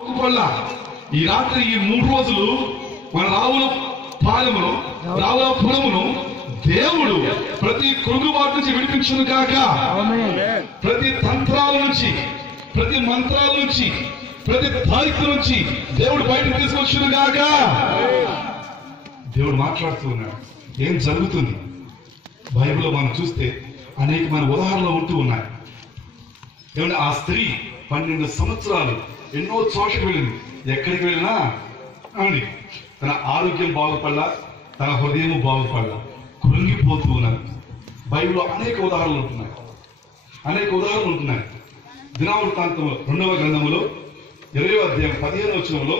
ఈ రాత్రి ఈ 3 రోజులు మన రావుల పురమును దేవుడు ప్రతి కృంగుబాటు నుంచి విడిపించును కాక, ప్రతి తంత్రాల నుంచి, ప్రతి మంత్రాల నుంచి, ప్రతి తారీఖు నుంచి దేవుడు బయటకు తీసుకొచ్చును కాక. దేవుడు మాట్లాడుతూ ఉన్నాడు. ఏం జరుగుతుంది? బైబిల్లో మనం చూస్తే అనేకమైన ఉదాహరణలు ఉంటూ ఉన్నాయి. ఏమంటే ఆ స్త్రీ 12 సంవత్సరాలు ఎన్నో చోట్లకి వెళ్ళింది. ఎక్కడికి వెళ్ళినా అని తన ఆరోగ్యం బాగుపడలా, తన హృదయం బాగుపడలా, కృంగిపోతూ ఉన్నది. బైబిల్లో అనేక ఉదాహరణలు ఉంటున్నాయి. దినవృత్తాంతం 2వ గ్రంథములో 20వ అధ్యాయం 15వ వచనంలో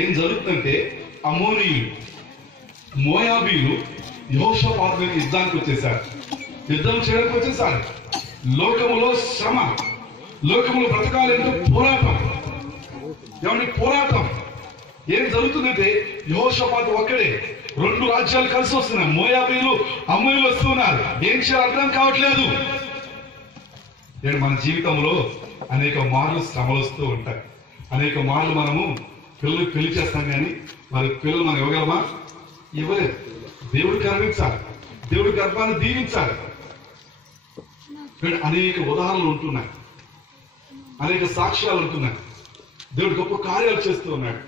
ఏం జరుగుతుందంటే, అమోనీయులు, మోయాబీలు యెహోషాపాతు మీద యుద్ధం చేయడానికి వచ్చేసారు. లోకములో శ్రమ, లోకములో బ్రతకాలంటే పోరాటం. పోరాటం ఏం జరుగుతుందంటే, యెహోషాపాతు ఒక్కడే, 2 రాజ్యాలు కలిసి వస్తున్నాయి. మోయాబీలు, అమ్మోనీయులు వస్తున్నారు. ఏం చేయాలో అర్థం కావట్లేదు. మన జీవితంలో అనేక మార్లు శ్రమలు వస్తూ ఉంటాయి. అనేక మార్లు మనము పిల్లలు పెళ్లి చేస్తాం, కానీ మరి పిల్లలు మనం ఇవ్వగలమా? ఇవ్వలేదు. దేవుడు కరుణించాలి, దేవుడి గర్భాన్ని దీవించాలి. అనేక ఉదాహరణలు ఉంటున్నాయి, అనేక సాక్ష్యాలు ఉంటున్నాయి. దేవుడు గొప్ప కార్యాలు చేస్తూ ఉన్నాడు.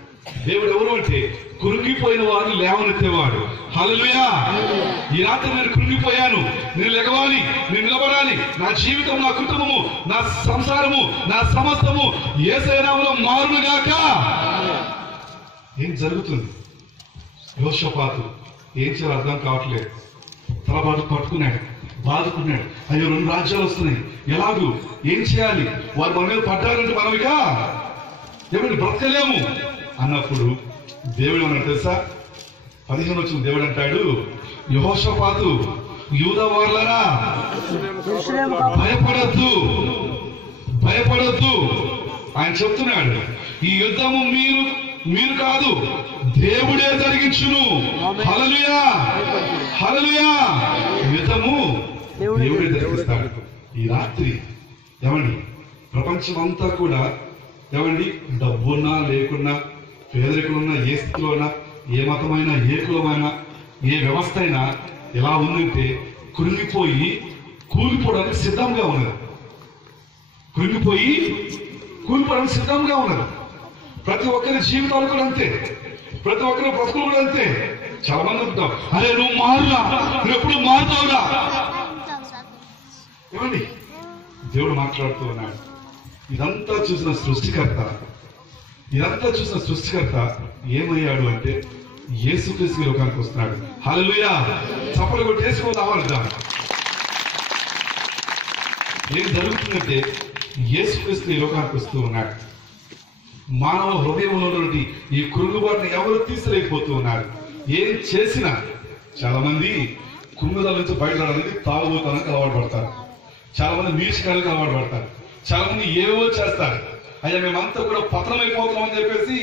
దేవుడు ఎవరు అంటే, కృంగిపోయిన వారిని లేవనెత్తేవాడు. హల్లెలూయా! ఈ రాత్రి నేను కృంగిపోయాను, నేను లెగవాలి, నేను నిలబడాలి. నా జీవితం, నా కుటుంబము, నా సంసారము, నా సమస్తము యేసయ్య నామములో మారునుగాక. ఏం జరుగుతుంది? యెహోషాపాతు ఏం చేయాలో అర్థం కావట్లేదు. తలబాటు పట్టుకున్నాడు, బాదుకున్నాడు. అయ్యో 2 రాజ్యాలు వస్తున్నాయి, ఎలాగూ ఏం చేయాలి? వారు మన మీద పడ్డారంటే మనం ఇక దేవుడు బ్రతకలేము అన్నప్పుడు దేవుడు అన్నాడు తెలుసా? 15 వచ్చిన దేవుడు అంటాడు, యెహోషాపాతు, యూదా వారలారా, భయపడొద్దు. ఆయన చెప్తున్నాడు, ఈ యుద్ధము మీరు కాదు, దేవుడే జరిగించును. హల్లెలూయా! హల్లెలూయా! యుద్ధము దేవుడే జరిగిస్తాడు. ఈ రాత్రి ఏమండి, ప్రపంచమంతా కూడా ఏమండి, డబ్బున్నా లేకున్నా, పేదరికలున్నా, ఏ స్థితిలో ఉన్నా, ఏ మతమైనా, ఏ కులమైనా, ఏ వ్యవస్థ అయినా ఎలా ఉందంటే, కృంగిపోయి కూలిపోవడానికి సిద్ధంగా ఉన్నది. ప్రతి ఒక్కరి జీవితాలు కూడా అంతే, ప్రతి ఒక్కరి బ్రతుకులు కూడా అంతే. చాలా మంది ఉంటాం, అరే నువ్వు మారురా, నువ్వు ఎప్పుడు మారుతావురా. ఏమండి, దేవుడు మాట్లాడుతూ ఉన్నాడు. ఇదంతా చూసిన సృష్టికర్త ఏమయ్యాడు అంటే, యేసుక్రీస్తు లోకానికి వస్తున్నాడు. హల్లెలూయా! చప్పట్లు కొట్టి యేసుకు రావాలిద్దాం. ఏం జరుగుతుందంటే, యేసుక్రీస్తు లోకానికి వస్తూ ఉన్నాడు. మానవ హృదయంలో నుండి ఈ కృంగుబాటుని ఎవరు తీసిలేకపోతూ ఉన్నారు. ఏం చేసినా చాలా మంది కృంగుదల నుంచి బయటపడడానికి తాగుబోతానికి అలవాటు పడతారు, చాలా మంది నీచకాలకు అలవాటు పడతారు, చాలా మంది ఏవో చేస్తారు. అయ్యా మేమంతా కూడా పతనమైపోతున్నాం అని చెప్పేసి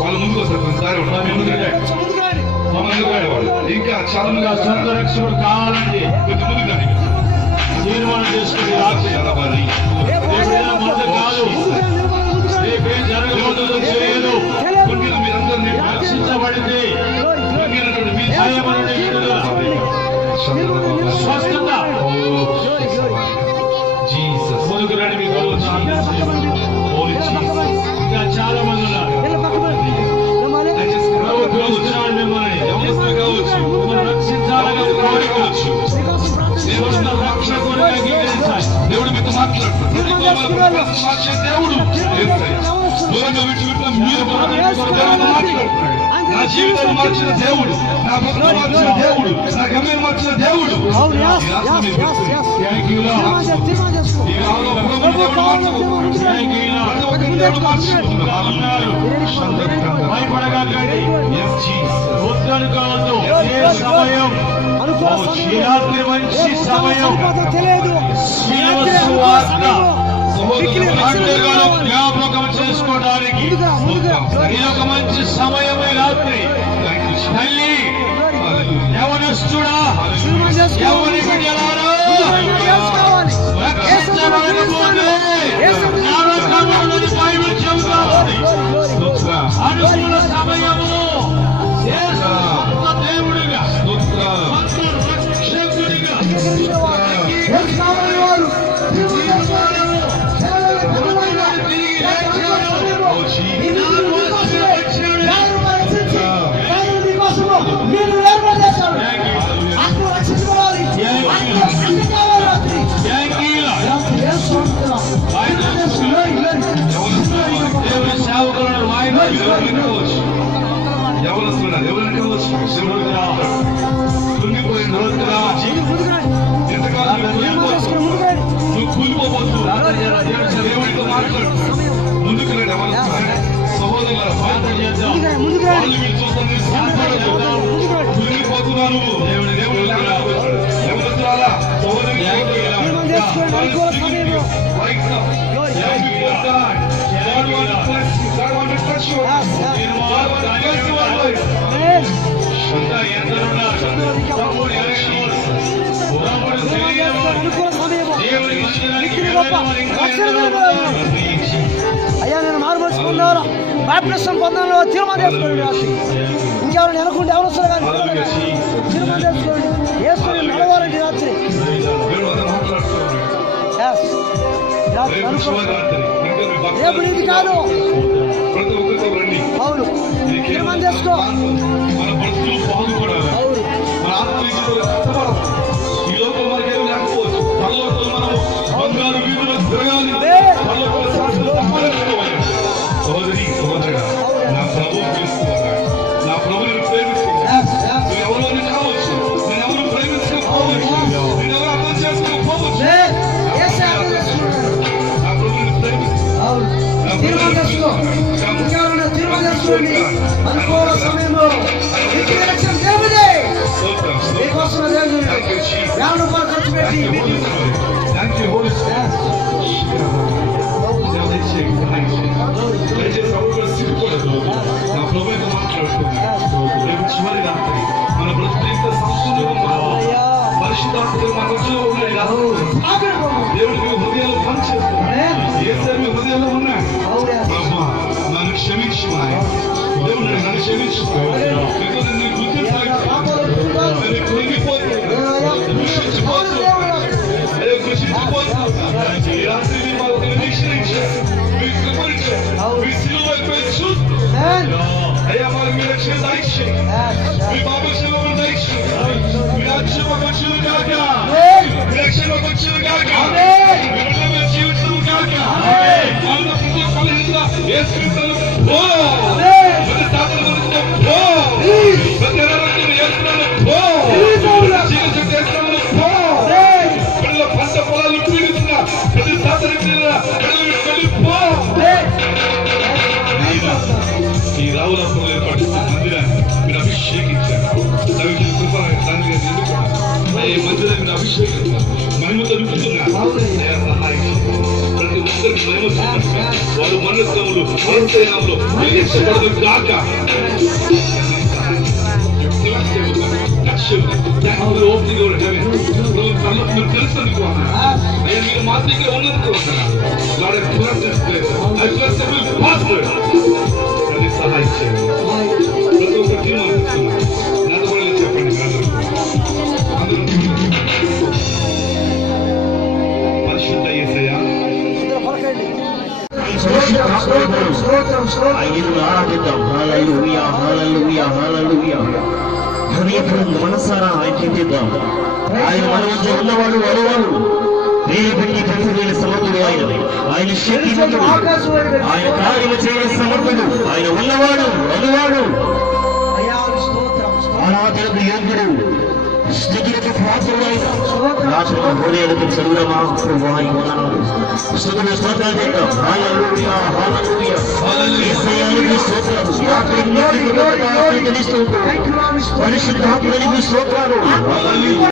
వాళ్ళ ముందుకు వస్తారు. ఇంకా చాలా సొంత రక్షకుడు కావాలండి తీర్మానం చేసుకుని కాదు జరగబోతుందో తెలియదు. మీరందరినీ రక్షించబడింది స్వస్థత ముందుకురండి. మీకు ఇంకా చాలా మంది ఉన్నారు. దేవుడు మీతో మాట్లాడుతున్నాడు. నా జీవితాన్ని మార్చిన దేవుడు, నా భక్తులు మార్చిన దేవుడు, నా గమ్యం మార్చిన దేవుడు. మంచి సమయం జ్ఞాపకం చేసుకోవడానికి ఇది ఒక మంచి సమయం. రాత్రి తల్లి యవనస్తుడా, యవని బిడ్డలారా, అనుకూల సమయము దేవుడిగా ముందుకు అయ్యా నేను మారుమర్చుకున్నాను, బాప్టిజం పొందాలో తీర్మానం చేసుకోండి. ఇంకెవరు అనుకుంటే ఎవరు వస్తారు కానీ తీర్మానం చేసుకోండి. వేసుకొని నడవాలండి రాత్రి. రేపు నీది కాదు. అవును, తీర్మానం చేసుకో. సోదరి సోదరుడా, నా ప్రభువు పిలుస్తున్నాడు. నా ప్రభువుని ప్రేమిస్తున్నాడు. నేను ఎవరిని కావచ్చు, నేను ఎవరు ప్రేమించకపోవచ్చు, నేను ఎవరు అర్థం చేసుకోకపోవచ్చు. నా ప్రభువుని ప్రేమిస్తున్నాడు. నా ప్రభువుతో మాట్లాడుతున్నాడు. రేపు చివరి రాత్రి మన బ్రతుకు సంపూర్ణంగా పరిశుద్ధాత్మలు మన రోజుల్లో ఉన్నాయి కాదు. దేవుడు మీ హృదయాలు పనిచేస్తున్నాడు. యేసు మీ హృదయంలో ఉన్నాడు. నన్ను క్షమించు, దేవుడు నన్ను క్షమించు. నేను గుర్తించలేకపోతున్నాను, కృషించిపోతున్నాను. ఈ రాత్రి మాకు నిరీక్షించారు, మీకు కృపరించారు, మీ సిలువపై చూస్తూ అయ్యా మరి మీ రక్షణ దయచేయండి, మీ బాబులను దయచేయండి, మీ రాజ్యం వచ్చును కాక, మీ రక్షణ వచ్చును కాక, మీ బిడ్డల జీవితం కాక, మన ప్రతి యేసుక్రీస్తును ఓ ప్రతి తాతను ఓ ప్రతి రక్షణ యేసుక్రీస్తును ఓ జీవితం యేసుక్రీస్తును ఓ బిడ్డల పంట పొలాలు పీడిస్తున్న ప్రతి తాతను పో. ఈ రావులప్పుడు ఏర్పడుతున్న మందిరాన్ని మీరు అభిషేకించారు. దైవజనుల కృప తండ్రి ఈ మందిరాన్ని మీరు అభిషేకించారు. మహిమతో నింపుతున్నారు. సహాయం ప్రతి ఒక్కరికి మహిమ వారు మనస్సులు మనస్సు వెలిగించబడదు కాక. మీరు తెలుసనుకో అయ్యా మీరు మా దగ్గర ఉన్నందుకు అది సహాయం చేయండి. ప్రతి ఒక్క తీర్మానిస్తున్నాను నడవలేదు చెప్పండి అందరూ పరిశుద్ధ యేసయ్యా మనసారా ఆయన చెప్తాం. ఆయన మన మధ్య ఉన్నవాడు వడవాడు వేలు పెట్టి ప్రతివేల సమర్థుడు ఆయన శక్తివంతుడు, ఆయన కార్యము చేయని సమర్థుడు, ఆయన ఉన్నవాడు వడవాడు ఆరాధనకు యోగ్యుడు స్థితికి హృదయాలకు చదువులమా స్థుతులు స్తోత్రాలు చేద్దాం. హల్లెలూయా హల్లెలూయా యేసయ్యానికి స్తోత్రాలు. పరిశుద్ధాత్మనికి స్తోత్రాలు.